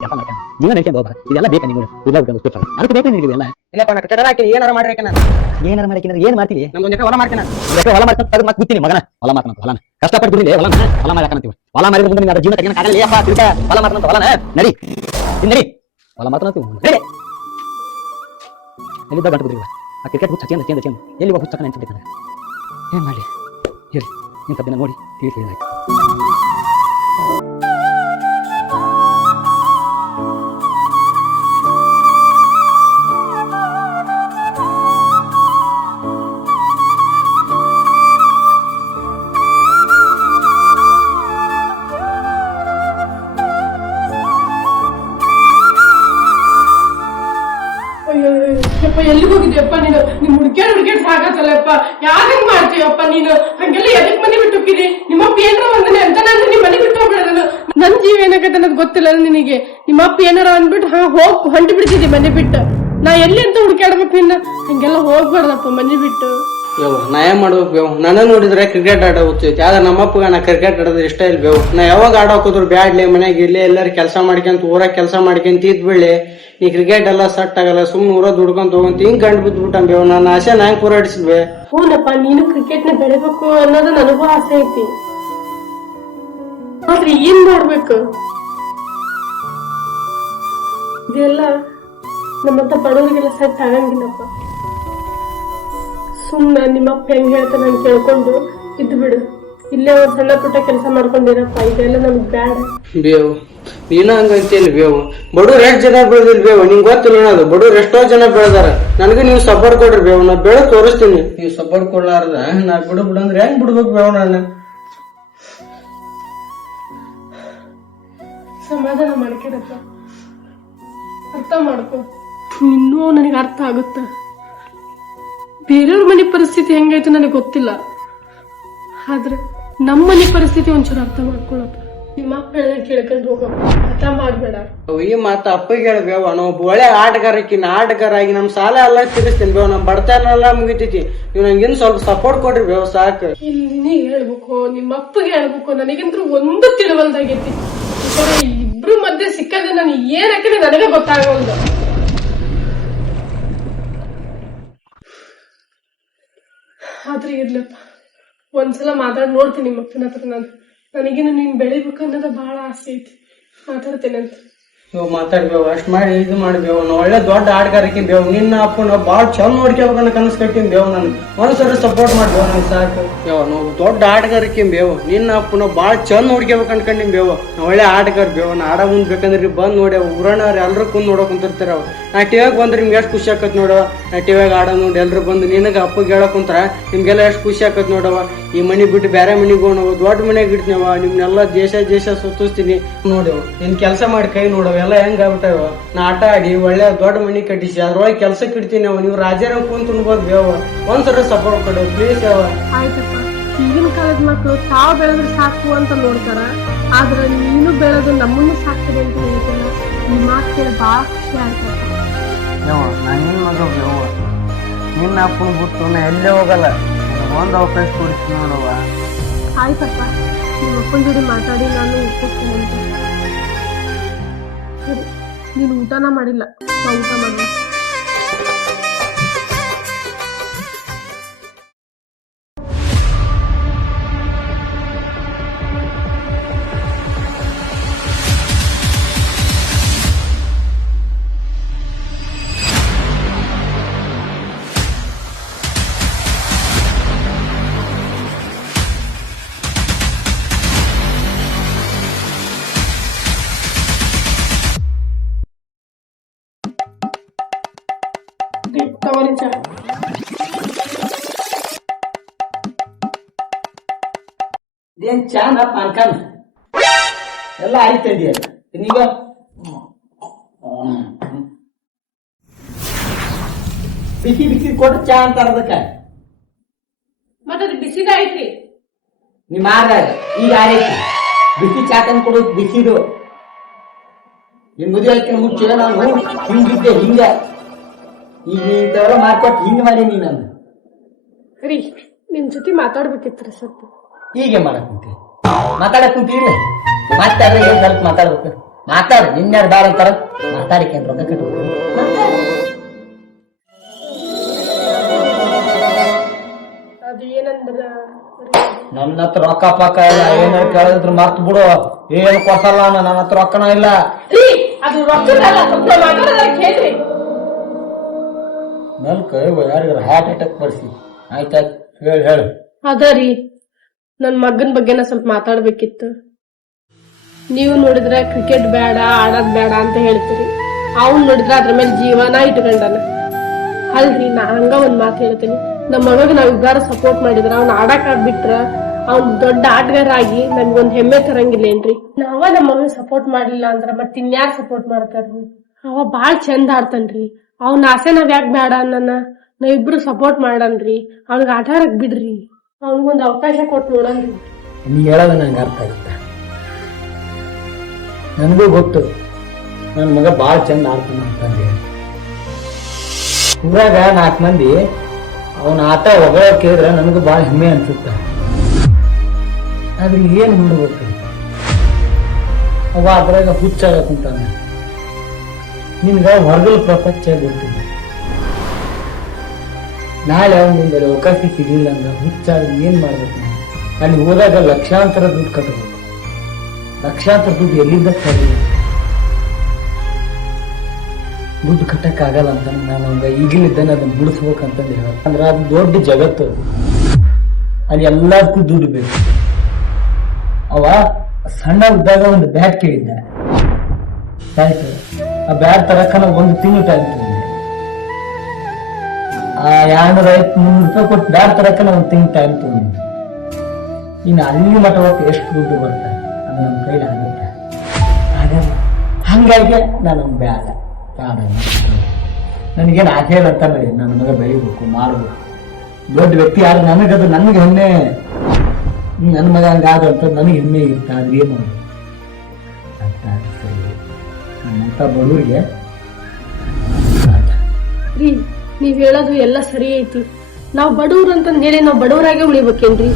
ನೀವೇ ನಡ್ಕೊಂಡು ಹೋಗ್ಬಾರ ಇದೆಲ್ಲ ಬೇಕಾ ನೀವು ಅದಕ್ಕೆ ಬೇಕು ನಿಮಗೆ ಎಲ್ಲ ಇಲ್ಲಪ್ಪ ನಾ ಕಟ್ಟಡ ಹಾಕಿ ಏನಾರ ಮಾಡ್ರಿ ನಾನು ಏನಾರ ಮಾಡಿದ್ರೆ ಏನ್ ಮಾಡ್ತೀವಿ ನಮ್ದೊಂದು ಎಕರೆ ಹೊಲ ಮಾಡ್ತೀನಿ ಹೊಲ ಮಾಡ್ಕೊಂಡು ಮತ್ತೆ ಕೂತೀನಿ ಮಗನ ಹೊಲ ಮಾಡ್ತಾನಂತ ಹೊಲನ ಕಷ್ಟಪಟ್ಟು ದುಡಿದೆ ಹೊಲ ಮಾಡಕಂತೀವಿ ಹೊಲ ಮಾಡಿದ್ರೆ ಮುಂದೆ ನಿನ್ನ ಜೀವನ ತೆಗೆನ ಕಾಗಲ್ಲ ಏಪ್ಪ ತಿಳ್ಕ ಹೊಲ ಮಾಡ್ತಾನಂತ ಹೊಲನ ನಡಿ ನಡಿ ಹೊಲ ಮಾಡ್ತಾನಂತೀವಿ ನಡಿ ಎಲ್ಲಿದ್ದ ಗಂಟು ಬಿದ್ದಿಲ್ಲ ಆ ಕ್ರಿಕೆಟ್ ಹುಚ್ಚ ಚಂದ ಎಲ್ಲಿ ಹುಚ್ಚ ನೆನ್ಸ್ಬಿಟ್ಟಿದ್ದಾನೆ ಏನ್ ಮಾಡಲಿ ಹೇಳಿ ಇಂಥ ದಿನ ನೋಡಿ ತಿಳಿದಾಯ್ತು ಎಲ್ಲಿಗೆ ಹೋಗಿದ್ಯಪ್ಪ ನೀನು ನಿಮ್ ಹುಡ್ಕ್ಯಾಡ್ ಸಾಕತ್ತಲ್ಲಪ್ಪ ಯಾಕೆ ಮಾಡ್ತೀಯಪ್ಪ ನೀನು ಹಂಗೆಲ್ಲ ಎದಕ್ ಮನೆ ಬಿಟ್ಟು ಹೋಗಿದಿ ನಿಮ್ಮಪ್ಪ ಏನಾರ ಒಂದನೆ ಅಂತ ನಾನು ನಿಮ್ ಮನೆ ಬಿಟ್ಟು ಹೋಗ್ಬಿಡೋದು ನನ್ ಜೀವ ಏನಾಗತ್ತೆ ಅನ್ನೋದು ಗೊತ್ತಿಲ್ಲ ನಿನಗೆ ನಿಮ್ಮಪ್ಪ ಏನಾರ ಅಂದ್ಬಿಟ್ಟು ಹೋಗ್ ಹೊಂಟಿ ಬಿಡ್ತಿದ್ದಿ ಮನೆ ಬಿಟ್ಟು ನಾ ಎಲ್ಲಿ ಅಂತ ಹುಡ್ಕ್ಯಾಡ್ಬೇಕು ನಿನ್ನ ಹಂಗೆಲ್ಲ ಹೋಗ್ಬಾರ್ದಪ್ಪ ಮನೆ ಬಿಟ್ಟು ನಾ ಏನ್ ಮಾಡ್ಬೇಕು ಬೇವು ನನ್ನ ನೋಡಿದ್ರೆ ಕ್ರಿಕೆಟ್ ಆಡೋ ಹೋಗ್ತೈತಿ ಆದ್ರೆ ನಮ್ಮಪ್ಪಗ ನಾ ಕ್ರಿಕೆಟ್ ಆಡೋದ್ರೆ ಇಷ್ಟ ಇಲ್ಲ ಬೇವು ನಾ ಯಾವಾಗ ಆಡೋಕೋದ್ರು ಬ್ಯಾಡ್ಲಿ ಮನೆಗೆ ಇಲ್ಲೇ ಎಲ್ಲಾರು ಕೆಲಸ ಮಾಡ್ಕೊಂತ ಊರಾಗ ಕೆಲಸ ಮಾಡ್ಕೊಂತ ಇದ್ಬಿಡ್ಲಿ ಈ ಕ್ರಿಕೆಟ್ ಎಲ್ಲ ಸಟ್ ಆಗಲ್ಲ ಸುಮ್ನೆ ಊರ ದುಡ್ಕೊಂತ ಹೋಗಂತ ಹಿಂಗ್ ಗಂಡು ಬಿದ್ಬಿಟ್ಟ ಬೇವು ನನ್ನ ಆಸೆ ನಾ ಹೆಂಗ್ ಪೂರೈಸಿದ್ವಿ ಹೂನಪ್ಪ ನೀನು ಕ್ರಿಕೆಟ್ ನ ಬೆಳಿಬೇಕು ಅನ್ನೋದು ನನಗೂ ಆಸೆ ಐತಿ ಆದ್ರೆ ಏನ್ ಮಾಡ್ಬೇಕು ಇದೆಲ್ಲ ನಮ್ಮಂತ ಬಡವರಿಗೆಲ್ಲ ಸೆಟ್ ಆಗಂಗಿಲ್ಲಪ್ಪ ಸುಮ್ನ ನಿಮ್ಮಪ್ಪ ಹೆಂಗ್ ಹೇಳ್ತಾನೆ ನಾನು ಕೇಳ್ಕೊಂಡು ಇದ್ದು ಬಿಡು ಇಲ್ಲೇ ಒಂದ್ ಸಣ್ಣ ಪುಟ್ಟ ಕೆಲಸ ಮಾಡ್ಕೊಂಡಿರಪ್ಪ ಇದೆಲ್ಲ ನಮ್ಗ್ ಬ್ಯಾಡ ಬೇವು ನೀನ ಹಂಗಂತೇಳಿ ಬೇವು ಬಡವ್ರು ಎಷ್ಟ್ ಜನ ಬೆಳೆದಿಲ್ ಬೇವು ನಿಂಗ್ ಗೊತ್ತಿಲ್ಲ ಅದು ಬಡವ್ರು ಎಷ್ಟೋ ಜನ ಬೆಳೆದಾರ ನನಗೂ ನೀವು ಸಪೋರ್ಟ್ ಕೊಡ್ರಿ ಬೇವು ನಾ ಬೆಳೆದ್ ತೋರಿಸ್ತೀನಿ ನೀವು ಸಪೋರ್ಟ್ ಕೊಡ್ಲಾರ್ದ ನಾ ಬಿಡು ಅಂದ್ರೆ ಹೆಂಗ್ ಬಿಡ್ಬೇಕು ಬೇವು ನಾನು ಸಮಾಧಾನ ಮಾಡ್ಕೊಡಪ್ಪ ಅರ್ಥ ಮಾಡ್ಕೊ ಇನ್ನೂ ನನಗೆ ಅರ್ಥ ಆಗುತ್ತ ಬೇರೆಯವ್ರ ಮನೆ ಪರಿಸ್ಥಿತಿ ಹೆಂಗೈತೆ ನನಗೆ ಗೊತ್ತಿಲ್ಲ ಆದ್ರೆ ನಮ್ಮ ಮನೆ ಪರಿಸ್ಥಿತಿ ಒಂಚೂರು ಅರ್ಥ ಮಾಡ್ಕೊಳಪ್ಪ ನಿಮ್ಮ ಅಪ್ಪ ಹೇಳ್ದಂಗೆ ಕೇಳ್ಕೊಂಡು ಹೋಗಪ್ಪ ಅರ್ಥ ಮಾಡ್ಬೇಡ ಈ ಮಾತ ಅಪ್ಪಗೆ ಹೇಳ್ಬೇವ ನಾವು ಒಳ್ಳೆ ಆಟಗಾರ ಆಗಿ ನಮ್ ಸಾಲ ಎಲ್ಲ ತೀರಿಸ್ತೀನಿ ಬೇವ ನಮ್ ಬಡತನ ಎಲ್ಲ ಮುಗಿತೈತಿ ನೀವು ನಂಗಿನ್ ಸ್ವಲ್ಪ ಸಪೋರ್ಟ್ ಕೊಡ್ರಿ ಬೇವ ಸಾಕು ಇಲ್ಲಿ ಹೇಳ್ಬೇಕು ನಿಮ್ಮ ಅಪ್ಪಗೆ ಹೇಳ್ಬೇಕು ನನಗಂತೂ ಒಂದು ತಿಳುವಲ್ದಾಗೈತಿ ಇಬ್ರು ಮಧ್ಯೆ ಸಿಕ್ಕದೆ ನಾನು ಏನ್ ಹಾಕಿದ್ರೆ ನನಗೆ ಗೊತ್ತಾಗಲ್ದು ಆದ್ರೆ ಇರ್ಲಪ್ಪ ಒಂದ್ಸಲ ಮಾತಾಡಿ ನೋಡ್ತೀನಿ ನಿಮ್ಮ ಅಪ್ಪನ ಹತ್ರ ನನಗೇನು ನೀನ್ ಬೆಳಿಬೇಕು ಅನ್ನೋದು ಬಹಳ ಆಸೆ ಐತಿ ಮಾತಾಡ್ತೇನೆ ಅಂತ ನೀವು ಮಾತಾಡ್ಬೇವು ಅಷ್ಟ್ ಮಾಡಿ ಇದು ಮಾಡ್ಬೇವು ನಾವು ಒಳ್ಳೆ ದೊಡ್ಡ ಆಟಗಾರಕ್ಕೆ ಬೇವು ನಿನ್ನ ಅಪ್ಪ ನಾವು ಬಾಳ್ ಚಂದ ನೋಡ್ಕೋಬೇಕನ್ನ ಕನಸು ಕಟ್ಟಿನ್ ಬೇವು ನನ್ ಒಂದ್ಸರಿ ಸಪೋರ್ಟ್ ಮಾಡ್ಬೇವು ನನ್ ಸಾಕು ನಾವು ದೊಡ್ಡ ಆಟಗಾರಕ್ಕೆ ಬೇವು ನಿನ್ನ ಅಪ್ಪ ನಾವು ಬಾಳ್ ಚಂದ ನೋಡ್ಕೋಬೇಕು ಅನ್ಕೊಂಡಿನ್ ಬೇವು ನಾವು ಒಳ್ಳೆ ಆಟಗಾರ ಬೇವು ನಾ ಆಡ ಮುಂದ್ ಬೇಕಂದ್ರೆ ಬಂದ್ ನೋಡಿ ಊರಣ್ಣವ್ರು ಎಲ್ರು ಕುಂದ್ ನೋಡಕ್ ಕುಂತಿರ್ತಾರ ನಾ ಟಿವಿಯಾಗ ಬಂದ್ರೆ ನಿಮ್ಗೆ ಎಷ್ಟು ಖುಷಿ ಆಕತ್ ನೋಡವ ನಾ ಟಿವಿಯಾಗ ಆಡ ನೋಡಿ ಎಲ್ರು ಬಂದು ನಿನಗ ಅಪ್ಪಗೆ ಹೇಳಕ್ ಕುಂತ್ರ ನಿಮ್ಗೆಲ್ಲ ಎಷ್ಟು ಖುಷಿ ಆಕತ್ ನೋಡವ ಈ ಮನಿ ಬಿಟ್ಟು ಬೇರೆ ಮನಿಗೆ ಹೋಣವ ದೊಡ್ಡ ಮನೆಗೆ ಇಡ್ತೀನವ ನಿಮ್ನೆಲ್ಲ ದೇಶ ಸುತ್ತಿಸ್ತೀನಿ ನೋಡವ ನಿನ್ ಕೆಲಸ ಮಾಡಿ ಕೈ ನೋಡವ ಎಲ್ಲ ಹೆಂಗ್ ಆಗ್ಬಿಟ್ಟವ ನಾ ಆಟ ಆಡಿ ಒಳ್ಳೆ ದೊಡ್ಡ ಮನಿ ಕಟ್ಟಿಸಿ ಅದ್ರೊಳಗೆ ಕೆಲ್ಸಕ್ಕೆ ಇಡ್ತೀನಿ ಅವ ನೀವು ರಾಜ್ಯರ ಕುಂತ ಉಣ್ಬೋದು ಬೇವ ಒಂದ್ಸಲ ಸಪೋರ್ಟ್ ಕೊಡು ಪ್ಲೀಸ್ ಅವ ಆಯ್ತಪ್ಪ ಈಗಿನ ಕಾಲದ ಮಕ್ಕಳು ತಾವು ಬೆಳೆದ್ರೆ ಸಾಕು ಅಂತ ನೋಡ್ತಾರ ಆದ್ರೆ ನೀನು ಬೆಳೆದು ನಮ್ಮನ್ನು ಸಾಕ್ತದೆ ಅಂತ ಹೇಳ್ತಾರ ಈ ಮಾತು ಕೇಳಿ ಬಹಳ ಖುಷಿ ಆಗ್ತದೆ ನಾನು ನಿನ್ ಮಗ ಬೇವ ನಿನ್ನ ಅಪ್ಪನ ಬಿಟ್ಟು ನಾ ಎಲ್ಲೇ ಹೋಗಲ್ಲ ಒಂದ್ ಅವಕಾಶ ಕೊಡ್ತೀನಿ ನೋಡವ ಆಯ್ತಪ್ಪ ನಿಮ್ಮ ಅಪ್ಪನ ಜೋಡಿ ಮಾತಾಡಿ ನಾನು ಒಪ್ಪಿಸ್ತೇನೆ ಅಂತ ಸರಿ ನೀನು ಊಟನ ಮಾಡಿಲ್ಲ ನಾ ಊಟ ಮಾಡಿಲ್ಲ ಇದೇನ್ ಚಾನ ಪಾನ್ಕಾನ ಎಲ್ಲ ಆಯ್ತಾ ಇದೆಯಲ್ಲ ನೀವ ಬಿಸಿ ಬಿಸಿ ಕೊಟ್ಟು ಚಾ ಅಂತಾರ ಅದಕ್ಕ ಮತ್ತದು ಬಿಸಿದ ಐತ್ರಿ ನಿಮ್ಮ ಆಗ ಈಗ ಆರೈತಿ ಬಿಸಿ ಚಾ ತಂದು ಕೊಡೋದು ಬಿಸಿದು ನಿಮ್ ಮದುವೆ ಆಯ್ತು ಮುಂಚೆ ನಾನು ಹಿಂಗಿದ್ದೆ ಹಿಂಗ ಈಗ ಇಂಥವೆಲ್ಲ ಮಾಡ್ಕೊಟ್ಟು ಹಿಂಗ ಮಾಡೀನಿ ನಾನು ರೀ ನಿಮ್ ಜೊತೆ ಮಾತಾಡ್ಬೇಕಿತ್ರಿ ಸ್ವಲ್ಪ ಹೀಗೆ ಮಾಡಕ್ ಕುಂತಿ ಮಾತಾಡಕ್ ಕುಂತೀರಿ ಮತ್ತೆ ಅದ್ರ ಏನ್ ಸ್ವಲ್ಪ ಮಾತಾಡ್ಬೇಕು ಮಾತಾಡ ನಿನ್ಯಾರು ಬ್ಯಾಡ ಅಂತಾರ ಮಾತಾಡಿಕೆ ರೊಕ್ಕ ಕಟ್ಬಿಡು ಅದು ಏನಂದ್ರ ನನ್ನ ಹತ್ರ ರೊಕ್ಕ ಪಕ್ಕ ಇಲ್ಲ ಏನಾರ ಕೇಳಿದ್ರು ಮರ್ತ್ ಬಿಡು ಏನು ಕೊಡ್ಸಲ್ಲ ನನ್ನ ಹತ್ರ ರೊಕ್ಕನ ಇಲ್ಲ ರೀ ಅದು ರೊಕ್ಕದಲ್ಲ ಸ್ವಲ್ಪ ಮಾತಾಡೋದಲ್ಲ ಕೇಳ್ರಿ ನನ್ ಕೈ ಯಾರಿಗಾರ ಹಾರ್ಟ್ ಅಟ್ಯಾಕ್ ಬರ್ಸಿ ಆಯ್ತಾಯ್ತು ಹೇಳು ಅದ ರೀ ನನ್ ಮಗನ್ ಬಗ್ಗೆ ನಾ ಸ್ವಲ್ಪ ಮಾತಾಡ್ಬೇಕಿತ್ತು ನೀವು ನೋಡಿದ್ರ ಕ್ರಿಕೆಟ್ ಬೇಡ ಆಡೋದ್ ಬೇಡ ಅಂತ ಹೇಳ್ತೀರಿ ಅವ್ನ್ ನೋಡಿದ್ರ ಅದ್ರ ಮೇಲೆ ಜೀವನ ಇಟ್ಕೊಂಡನ ಅಲ್ರಿ ನಾ ಹಂಗ ಒಂದ್ ಮಾತು ಹೇಳ್ತೀನಿ ನಮ್ಮ ಮಗಗ್ ನಾವ್ ಇಬ್ಬಾರ ಸಪೋರ್ಟ್ ಮಾಡಿದ್ರ ಅವ್ನ ಆಡಕ್ ಆಗ್ಬಿಟ್ರ ಅವ್ನ್ ದೊಡ್ಡ ಆಟಗಾರ ಆಗಿ ನನ್ಗೊಂದ್ ಹೆಮ್ಮೆ ತರಂಗಿಲ್ಲೇನ್ರಿ ನಾವ ನಮ್ಮ ಮಗನ್ ಸಪೋರ್ಟ್ ಮಾಡ್ಲಿಲ್ಲ ಅಂದ್ರ ಮತ್ ಇನ್ಯಾರ್ ಸಪೋರ್ಟ್ ಮಾಡ್ತಾರ್ರಿ ಅವ ಬಾಳ್ ಚಂದ ಆಡ್ತಾನ್ರಿ ಅವ್ನ ಆಸೆ ನಾವ್ ಯಾಕೆ ಬೇಡ ಅನ್ನನ ನಾವಿಬ್ರು ಸಪೋರ್ಟ್ ಮಾಡನ್ರಿ ಅವ್ನಿಗೆ ಆಟ ಆಡಕ್ ಬಿಡ್ರಿ ಅವ್ನಿಗೊಂದ್ ಅವಕಾಶ ಕೊಟ್ಟು ನೋಡನ್ರಿ ನೀ ಹೇಳೋದು ನಂಗೆ ಅರ್ಥ ಆಗುತ್ತೆ ನನಗೂ ಗೊತ್ತು ನನ್ನ ಮಗ ಭಾಳ ಚಂದ ಆಡ್ತಾನ ಅಂತಂದು ಊರಾಗ 4 ಮಂದಿ ಅವನ ಆಟ ಹೊಗಳ ಕೇಳಿದ್ರೆ ನನಗೂ ಭಾಳ ಹೆಮ್ಮೆ ಅನ್ಸುತ್ತೆ ಆದ್ರೆ ಏನ್ ಮಾಡ್ಬೇಕು ಅವ ಅದ್ರಾಗ ಹುಚ್ಚಾಗ ಕುಂತಾನೆ ನಿನ್ಗ ಹೊರಗಲ ಪ್ರಪಂಚ ಗೊತ್ತಿಲ್ಲ ನಾಳೆ ಅವನ ಮುಂದೆ ಅವಕಾಶ ಸಿಗಲಿಲ್ಲ ಅಂದ್ರೆ ಹುಚ್ಚಾಗ ಏನ್ ಮಾಡ್ಬೇಕು ಅಲ್ಲಿ ಹೋದಾಗ ಲಕ್ಷಾಂತರ ದುಡ್ಡು ಕಟ್ಟಬೇಕು ಲಕ್ಷಾಂತರ ದುಡ್ಡು ಎಲ್ಲಿಂದ ಸರಿ ದುಡ್ಡು ಕಟ್ಟಕ್ ಆಗಲ್ಲ ಅಂತ ನಾನು ಅವಂಗ ಈಗಲಿದ್ದಾನೆ ಅದನ್ನ ಬಿಡಿಸ್ಬೇಕಂತಂದು ಹೇಳ ಅಂದ್ರೆ ಅದು ದೊಡ್ಡ ಜಗತ್ತು ಅಲ್ಲಿ ಎಲ್ಲದಕ್ಕೂ ದುಡ್ಡು ಬೇಕು ಅವ ಸಣ್ಣ ಇದ್ದಾಗ ಒಂದು ಬ್ಯಾಟ್ ಕೇಳಿದ್ದ ಆಯ್ತು ಆ ಬ್ಯಾಟ್ ತರಕನ 1 ತಿಂಗಳು ಟೈಮ್ ತಗೊಂಡೆ ಆ 200-300 ರೂಪಾಯಿ ಕೊಟ್ಟು ಬ್ಯಾಟ್ ತರಕನ 1 ತಿಂಗಳು ಟೈಮ್ ತಗೊಂಡೆ ಇನ್ನು ಅಲ್ಲಿ ಮಠ ಎಷ್ಟು ದುಡ್ಡು ಬರ್ತಾರೆ ಅದು ನಮ್ಮ ಕೈಲಿ ಆಗುತ್ತೆ ಆಗಲ್ಲ ಹಂಗಾಗಿ ನಾನು ಬೇಡ ನನಗೇನು ಆಸೆ ಇಲ್ಲ ಅಂತ ಬೇಡಿ ನನ್ನ ಮಗ ಬೆಳಿಬೇಕು ಮಾಡ್ಬೇಕು ದೊಡ್ಡ ವ್ಯಕ್ತಿ ಆದ್ರೆ ನನಗದು ನನಗೆ ಹೆಮ್ಮೆ ನನ್ನ ಮಗ ಹಂಗಾದ ಅಂತ ನನಗೆ ಹೆಮ್ಮೆ ಇರುತ್ತೆ ಆದ್ರೆ ಏನು ಅಂತ ಸರಿ ನಮ್ಮಂತ ಬಡವರಿಗೆ ರೀ ನೀವ್ ಹೇಳೋದು ಎಲ್ಲ ಸರಿ ಐತಿ ನಾವ್ ಬಡವ್ರು ಅಂತ ಹೇಳಿ ನಾವ್ ಬಡವರಾಗೆ ಉಳಿಬೇಕೇನ್ರಿ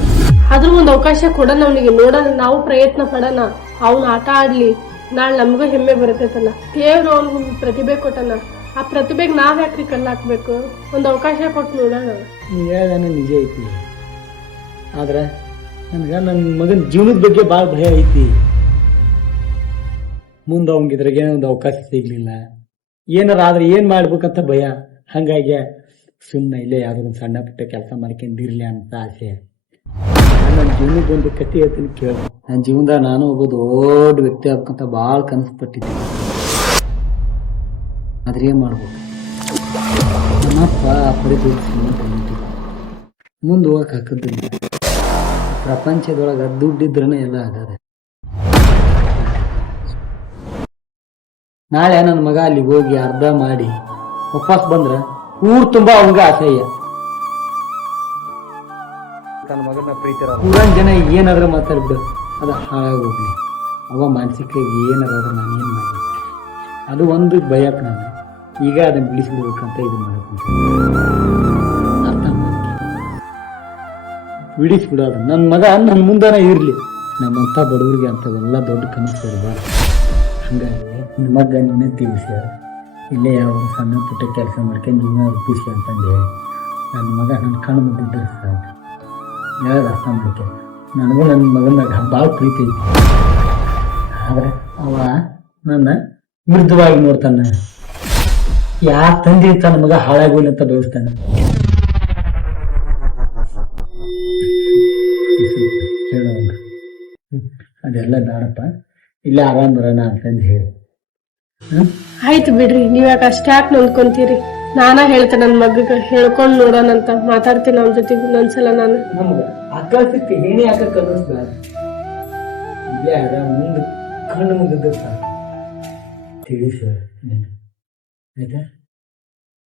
ಆದ್ರೂ ಒಂದ್ ಅವಕಾಶ ಕೊಡೋಣ ಅವನಿಗೆ ನೋಡೋಣ ನಾವು ಪ್ರಯತ್ನ ಪಡೋಣ ಅವ್ನ ಆಟ ಆಡ್ಲಿ ನಾಳೆ ನಮಗೂ ಹೆಮ್ಮೆ ಬರ್ತೈತಲ್ಲ ದೇವ್ರು ಅವ್ನಿಗೆ ಪ್ರತಿಭೆ ಕೊಟ್ಟನ ಆ ಪ್ರತಿಭೆಗೆ ನಾವ್ ಯಾಕ್ರಿ ಕಲ್ಲು ಹಾಕ್ಬೇಕು ಒಂದ್ ಅವಕಾಶ ಕೊಟ್ಟು ನೋಡೋಣ ನೀ ಹೇಳ್ದಾನೆ ನಿಜ ಐತಿ ಆದ್ರೆ ನನ್ಗ ನನ್ನ ಮಗನ ಜೀವನದ ಬಗ್ಗೆ ಭಾಳ ಭಯ ಐತಿ ಮುಂದೆ ಅವಂಗಿದ್ರಾಗೆ ಒಂದು ಅವಕಾಶ ಸಿಗ್ಲಿಲ್ಲ ಏನಾರ ಆದ್ರೆ ಏನ್ ಮಾಡ್ಬೇಕಂತ ಭಯ ಹಂಗಾಗಿ ಸುಮ್ಮನೆ ಇಲ್ಲೇ ಯಾವ್ದೋ ಒಂದು ಸಣ್ಣ ಪುಟ್ಟ ಕೆಲಸ ಮಾಡ್ಕೊಂಡಿರ್ಲಿ ಅಂತ ಆಸೆ ನನ್ನ ಜೀವನದ ಒಂದು ಕಥೆ ಹೇಳ್ತೀನಿ ಕೇಳು ನನ್ನ ಜೀವನದಾಗ ನಾನು ಒಬ್ಬ ದೊಡ್ಡ ವ್ಯಕ್ತಿ ಆಗ್ಬೇಕಂತ ಭಾಳ ಕನಸು ಪಟ್ಟಿದ್ದೆ ಆದ್ರೆ ಏನ್ ಮಾಡ್ಬೇಕು ನಮ್ಮಪ್ಪ ಮುಂದೆ ಹೋಗಕ್ ಹಾಕದ್ದಿಲ್ಲ ಪ್ರಪಂಚದೊಳಗ ದುಡ್ಡಿದ್ರನೇ ಎಲ್ಲ ಆಗದೆ ನಾಳೆ ನನ್ನ ಮಗ ಅಲ್ಲಿ ಹೋಗಿ ಅರ್ಧ ಮಾಡಿ ವಾಪಸ್ ಬಂದ್ರ ಊರ್ ತುಂಬಾ ಅವಂಗ ಅಸಹ್ಯ ತನ್ನ ಮಗನ ಪ್ರೀತಿ ಊರನ್ ಜನ ಏನಾದ್ರೂ ಮಾತಾಡ್ಬಿಡು ಅದು ಹಾಳಾಗೋಗ್ಲಿ ಅವ ಮಾನಸಿಕವಾಗಿ ಏನಾರಾದ್ರೂ ನಾನು ಏನ್ ಮಾಡಿ ಅದು ಒಂದು ಭಯಕ್ ನಾನು ಈಗ ಅದನ್ನ ಬಿಡಿಸ್ಬಿಡ್ಬೇಕಂತ ಇದು ಮಾಡಬೇಕು ಅರ್ಥ ಬಿಡಿಸ್ಬಿಡೋದು ನನ್ನ ಮಗ ನನ್ನ ಮುಂದಾನ ಇರ್ಲಿ ನಮ್ಮಂತ ಬಡವರಿಗೆ ಅಂತವೆಲ್ಲ ದೊಡ್ಡ ಕನಸು ಇರಬಾರ್ದು ಹಂಗಾಗಿ ನಿಮ್ಮ ಮಗ ನಿನ್ನೆ ತಿಳಿಸಿ ಇಲ್ಲೇ ಯಾವ ಸಣ್ಣ ಪುಟ್ಟ ಕೆಲಸ ಮಾಡ್ಕೊಂಡು ನೀವೇ ಒಪ್ಪಿಸಿ ಅಂತಂದು ಹೇಳಿ ನನ್ನ ಮಗ ನನ್ನ ಕಣ್ಣು ಮುಂದಿದ್ದರೆ ಸಾಕು ಹೇಳೋದು ಅರ್ಥ ಮಾಡ್ಕೆ ನನಗೂ ನನ್ನ ಮಗನಾಗ ಭಾಳ ಪ್ರೀತಿ ಐತಿ ಆದ್ರೆ ಅವ ನನ್ನ ವಿರುದ್ಧವಾಗಿ ನೋಡ್ತಾನೆ ಯಾ ತಂದೆ ತನ್ನ ಮಗ ಹಾಳಾಗೋಲ್ಲ ಅಂತ ಬಯಸ್ತಾನೆ ಹೇಳೋಣ ಅದೆಲ್ಲ ಬೇಡಪ್ಪ ಇಲ್ಲೇ ಆರಾಮ್ ಬರೋಣ ಅಂತಂದು ಹೇಳಿ ಆಯ್ತು ಬಿಡ್ರಿ ನೀವ್ ಯಾಕೆ ಅಷ್ಟಾಕ್ ನೊಂದ್ಕೊಂತೀರಿ ನಾನ ಹೇಳ್ತೇನೆ ನನ್ ಮಗಗ ಹೇಳ್ಕೊಂಡ್ ನೋಡೋಣಂತ ಮಾತಾಡ್ತೀನಿ ಅವನ ಜೊತೆಗೆ ಇನ್ನೊಂದ್ಸಲ ನಾನು ನಮ್ಗ ಆಕಾಶಕ್ಕೆ ಏನೇ ಹಾಕಕ್ ಅನ್ನಿಸ್ಬೇಡ ಇಲ್ಲೇ ಆರಾಮ್ ಮುಂದೆ ಕಣ್ಣು ಮುಗಿದ ಸಾಕು ತಿಳಿಸ ಆಯ್ತಾ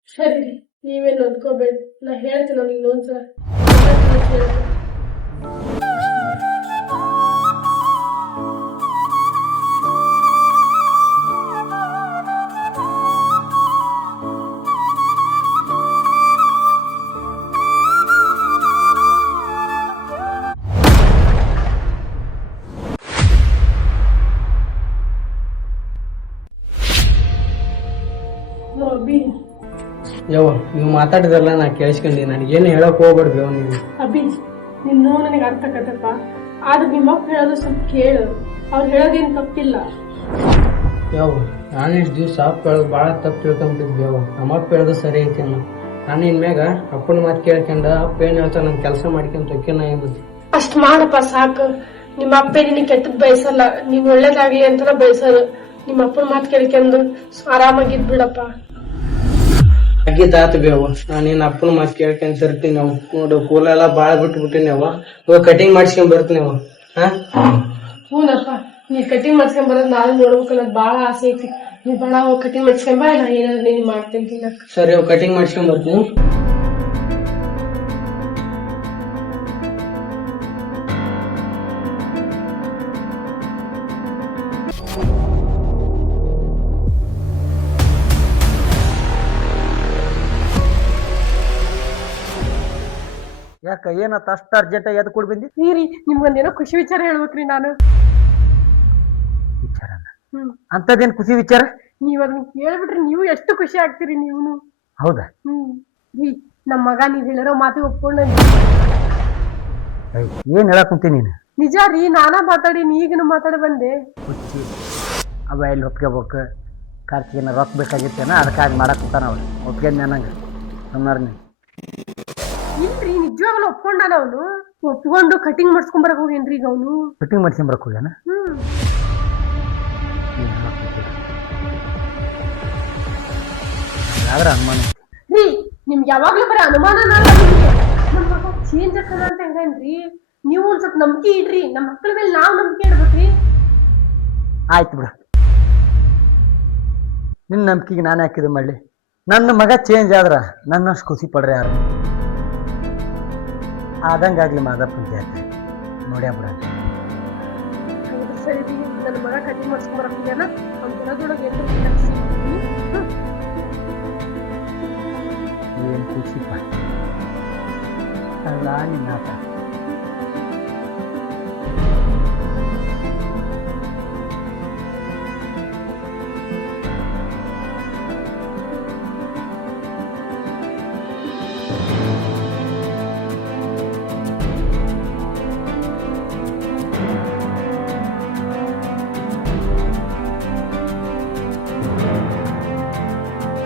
ಸರಿ ನೀವೇನ್ ನೊಂದ್ಕೋಬೇಡಿ ನಾ ಹೇಳ್ತೀನಿ ಅವ್ನಿಗೆ ಇನ್ನೊಂದ್ಸಲ ಯವ್ವ ನೀವು ಮಾತಾಡಿದ್ರಲ್ಲ ನಾ ಕೇಳಿಸ್ಕೊಂಡಿ, ನನಗೇನು ಹೇಳಕ್ ಹೋಗ್ಬೇಡ ಬೇವ ನೀವು. ಅಭಿ ನಿನ್ನೂ ನನಗೆ ಅರ್ಥ ಆಗತ್ತಪ್ಪ, ಆದ್ರೆ ನಿಮ್ಮಪ್ಪ ಹೇಳೋದು ಸ್ವಲ್ಪ ಕೇಳು, ಅವ್ರು ಹೇಳೋದೇನು ತಪ್ಪಿಲ್ಲ. ಯವ್ವ ನಾನು ಇಷ್ಟು ದಿವಸ ಅಪ್ಪ ಹೇಳೋದು ಭಾಳ ತಪ್ಪು ತಿಳ್ಕೊಂಬಿಟ್ಟಿದ್ದೆ ಯವ್ವ. ನಮ್ಮಪ್ಪ ಹೇಳೋದು ಸರಿ ಐತಿ ಅನ್ನ. ನಾನು ಇನ್ಮ್ಯಾಗ ಅಪ್ಪನ ಮಾತು ಕೇಳ್ಕೊಂಡ ಅಪ್ಪ ಏನು ಹೇಳ್ತಾ ನನ್ನ ಕೆಲಸ ಮಾಡ್ಕೊಂತ ಹೋಗ್ಯಾನ ಏನು. ಅಷ್ಟ್ ಮಾಡಪ್ಪ ಸಾಕು. ನಿಮ್ಮ ಅಪ್ಪ ನಿನಗೆ ಕೆಟ್ಟದ್ ಬಯಸಲ್ಲ, ನೀನ್ ಒಳ್ಳೇದಾಗ್ಲಿ ಅಂತಾನ ಬಯಸೋದು. ನಿಮ್ಮ ಅಪ್ಪನ ಮಾತು ಕೇಳ್ಕೊಂಡು ಆರಾಮಾಗಿದ್ ಬಿಡಪ್ಪ. ಆಗಿದ್ದಾತು ಬೇವ, ನಾನೇನು ಅಪ್ಪನ ಮಾತು ಕೇಳ್ಕೊಂತ ಇರ್ತೀನಿ ಅವ. ನೋಡು ಕೂಲೆಲ್ಲ ಭಾಳ ಬಿಟ್ಬಿಟ್ಟಿನಿ ಅವ. ಇವಾಗ ಕಟಿಂಗ್ ಮಾಡಿಸ್ಕೊಂಡ್ ಬರ್ತೀನಿ ಅವ. ಹೂನಪ್ಪ, ನೀ ಕಟಿಂಗ್ ಮಾಡ್ಸ್ಕೊಂಡ್ ಬರೋದ್ ನಾನು ನೋಡ್ಬೇಕನ್ನೋದು ಭಾಳ ಆಸೆ ಐತಿ. ನೀ ಬೇಡ ಹೋಗಿ ಕಟಿಂಗ್ ಮಾಡ್ಸ್ಕೊಂಡ್ ಬಾ, ನಾ ಏನಾದ್ರು ನೀನ್ ಮಾಡ್ತೀನಿ ತಿನ್ನಕ್. ಸರಿ ಅವ್ ಕಟಿಂಗ್ ಮಾಡಿಸ್ಕೊಂಡ್ ಬರ್ತೀನಿ. ಯಾಕ ಏನತ್ತ ಅಷ್ಟ ಅರ್ಜೆಂಟ್ ಎದ್ ಕೊಡ್ ಬಂದಿ? ರೀ ನಿಮ್ಗೊಂದೇನೋ ಖುಷಿ ವಿಚಾರ ಹೇಳ್ಬೇಕ್ರಿ ನಾನು. ವಿಚಾರನ ಅಂತದೇನ್ ಖುಷಿ ವಿಚಾರ? ನೀವ್ ಅದನ್ನ ಕೇಳ್ಬಿಟ್ರಿ ನೀವು ಎಷ್ಟು ಖುಷಿ ಆಗ್ತೀರಿ ನೀವ್ನು. ಹೌದಾ? ರೀ ನಮ್ ಮಗ ನೀವ್ ಹೇಳಿರೋ ಮಾತು ಒಪ್ಕೊಂಡ. ಏನ್ ಹೇಳಕ್ ಕುಂತಿ ನೀನು? ನಿಜ ರೀ, ನಾನಾ ಮಾತಾಡೀನಿ, ಈಗನು ಮಾತಾಡಿ ಬಂದೆ. ಹುಚ್ಚಿ ಅವ ಎಲ್ಲಿ ಒಪ್ಕೋಬೇಕು, ಖರ್ಚಿಗೆ ರೊಕ್ಕ ಬೇಕಾಗಿತ್ತೇನ, ಅದಕ್ಕಾಗಿ ಮಾಡಕ್ ಕುಂತಾನ ಅವ್ರು. ಒಪ್ಕೊಂಡ್ ನಂಗೆ ಸುಮ್ಮಾರ್ನಿ. ಇಲ್ರಿ ನಿಜವಾಗ್ಲೂ ಒಪ್ಕೊಂಡಾನ ಅವನು. ಒಪ್ಕೊಂಡು ಕಟಿಂಗ್ ಮಾಡ್ಸ್ಕೊಂಡ್ ಬರಕ್ ಹೋಗೇನ್ರಿ ಈಗ ಅವನು. ಕಟಿಂಗ್ ಮಾಡ್ಸ್ಕೊಂಡ್ ಬರಕ್ ಹೋಗ್ಯಾನ? ಆದ್ರ ಅನುಮಾನ ರೀ, ನಿಮ್ಗೆ ಯಾವಾಗ್ಲೂ ಬರೀ ಅನುಮಾನ. ನಮ್ಮ ಮಗ ಚೇಂಜ್ ಆಗ್ತಾನ ಅಂತ ಹೆಂಗನ್ರಿ? ನೀವು ಒಂದ್ ಸ್ವಲ್ಪ ನಂಬಿಕೆ ಇಡ್ರಿ, ನಮ್ಮ ಮಕ್ಕಳ ಮೇಲೆ ನಾವ್ ನಂಬಿಕೆ ಇಡ್ಬೇಕ್ರಿ. ಆಯ್ತು ಬಿಡ, ನಿನ್ನ ನಂಬಿಕೆಗೆ ನಾನು ಹಾಕಿದ್ದು ಮಾಡ್ಲಿ. ನನ್ನ ಮಗ ಚೇಂಜ್ ಆದ್ರ ನನ್ನಷ್ಟು ಖುಷಿ ಪಡ್ರಿ ಯಾರು? ಆದಂಗಾಗ್ಲಿ ಮಾದಪ್ಪನ ಜಾತಿ ನೋಡ್ಯಾ ಬಿಡ. ಸರಿ, ನನ್ನ ಮಗ ಕಟಿಂಗ್ ಮಾಡ್ಸ್ಕೊಂಡ್ ಬರಕ್ ಹೋಗ್ಯಾನ. ಅವ್ನ ದಿನದೊಳಗೆ ಏನ್ ಖುಷಿಪ್ಪ ಅಲ್ಲ ನಿನ್ನ ಆತ.